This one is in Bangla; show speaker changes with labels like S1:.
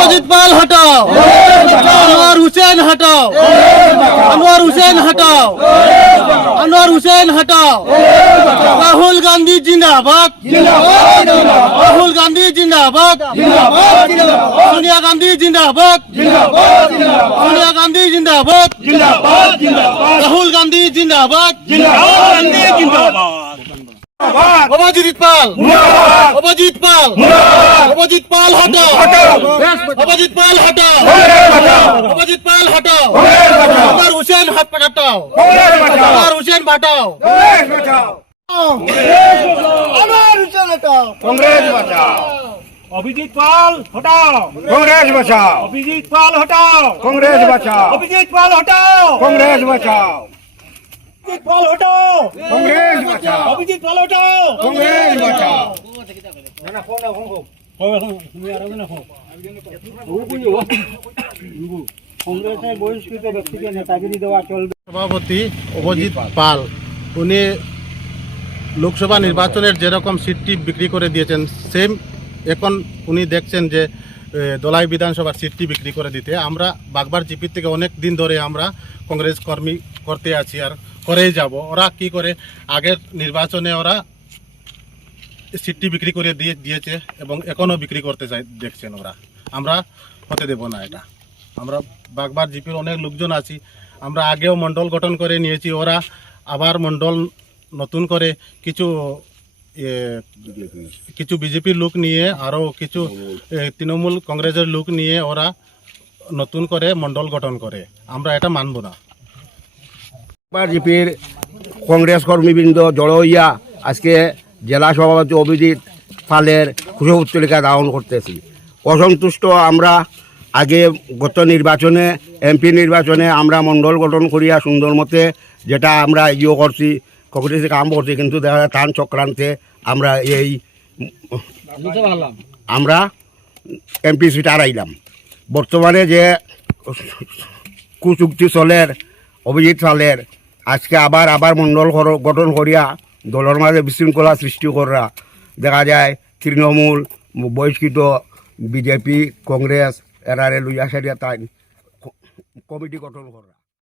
S1: অজিত পাল হটাও। আনোয়ার হুসেন হটাও। আনোয়ার হুসেন হটাও। আনোয়ার হুসেন হটাও। রাহুল গান্ধী জিন্দাবাদ। রাহুল গান্ধী জিন্দাবাদ। সোনিয়া গান্ধী জিন্দাবাদ। সোনিয়া গান্ধী জিন্দাবাদ। রাহুল গান্ধী জিন্দাবাদ। অভিজিৎ পাল। অভিজিৎ পাল। অভিজিৎ পাল হটাও অভিজিৎ পাল হটাও অভিজিৎ পাল হটাও আমার হুসেন হাত পাঠাও আমার হুসেন বাটাও। আমার হুসেন হটাও
S2: কংগ্রেস বাঁচাও।
S3: অভিজিৎ পাল হটাও।
S2: কংগ্রেস বাঁচাও।
S3: অভিজিৎ পাল হটাও।
S2: কংগ্রেস বাঁচাও।
S3: অভিজিৎ পাল হটাও।
S2: কংগ্রেস বাঁচাও।
S3: অভিজিৎ পাল হটাও।
S2: কংগ্রেস বাঁচাও।
S3: অভিজিৎ পাল হটাও।
S2: কংগ্রেস বাঁচাও।
S1: সভাপতি অভিজিৎ পাল, উনি লোকসভা নির্বাচনের যেরকম সিটটি বিক্রি করে দিয়েছেন, সেম এখন উনি দেখছেন যে দলাই বিধানসভার সিটটি বিক্রি করে দিতে। আমরা বাগবার জিপির থেকে অনেক দিন ধরে আমরা কংগ্রেস কর্মী করতে আছি আর করেই যাব। ওরা কি করে? আগের নির্বাচনে ওরা সিটটি বিক্রি করে দিয়ে দিয়েছে এবং এখনও বিক্রি করতে চাই দেখছেন ওরা। আমরা হতে দেব না এটা। আমরা বাগবার জিপির অনেক লোকজন আছি। আমরা আগেও মণ্ডল গঠন করে নিয়েছি, ওরা আবার মণ্ডল নতুন করে কিছু কিছু বিজেপির লোক নিয়ে, আরও কিছু তৃণমূল কংগ্রেসের লোক নিয়ে ওরা নতুন করে মণ্ডল গঠন করে। আমরা এটা মানব না।
S2: জিপির কংগ্রেস কর্মীবৃন্দ জড়ো হইয়া আজকে জেলা সভাপতি অভিজিৎ পালের কুশপুত্তলিকা দাহন করতেছি। অসন্তুষ্ট আমরা আগে গত নির্বাচনে, এমপি নির্বাচনে আমরা মণ্ডল গঠন করিয়া সুন্দর মতে যেটা আমরা ইয়ে করছি কংগ্রেসে কাম করছি, কিন্তু দেখা যায় টান চক্রান্তে আমরা এই আমরা এমপি সিট হারাইলাম। বর্তমানে যে কুচুক্তি চলের, অভিজিৎ সালের আজকে আবার আবার মণ্ডল গঠন করিয়া দলের মাঝে বিশৃঙ্খলা সৃষ্টি করা দেখা যায়, তৃণমূল, বহিষ্কৃত বিজেপি কংগ্রেস এরারে লইয়া সারিয়া তাই কমিটি গঠন করা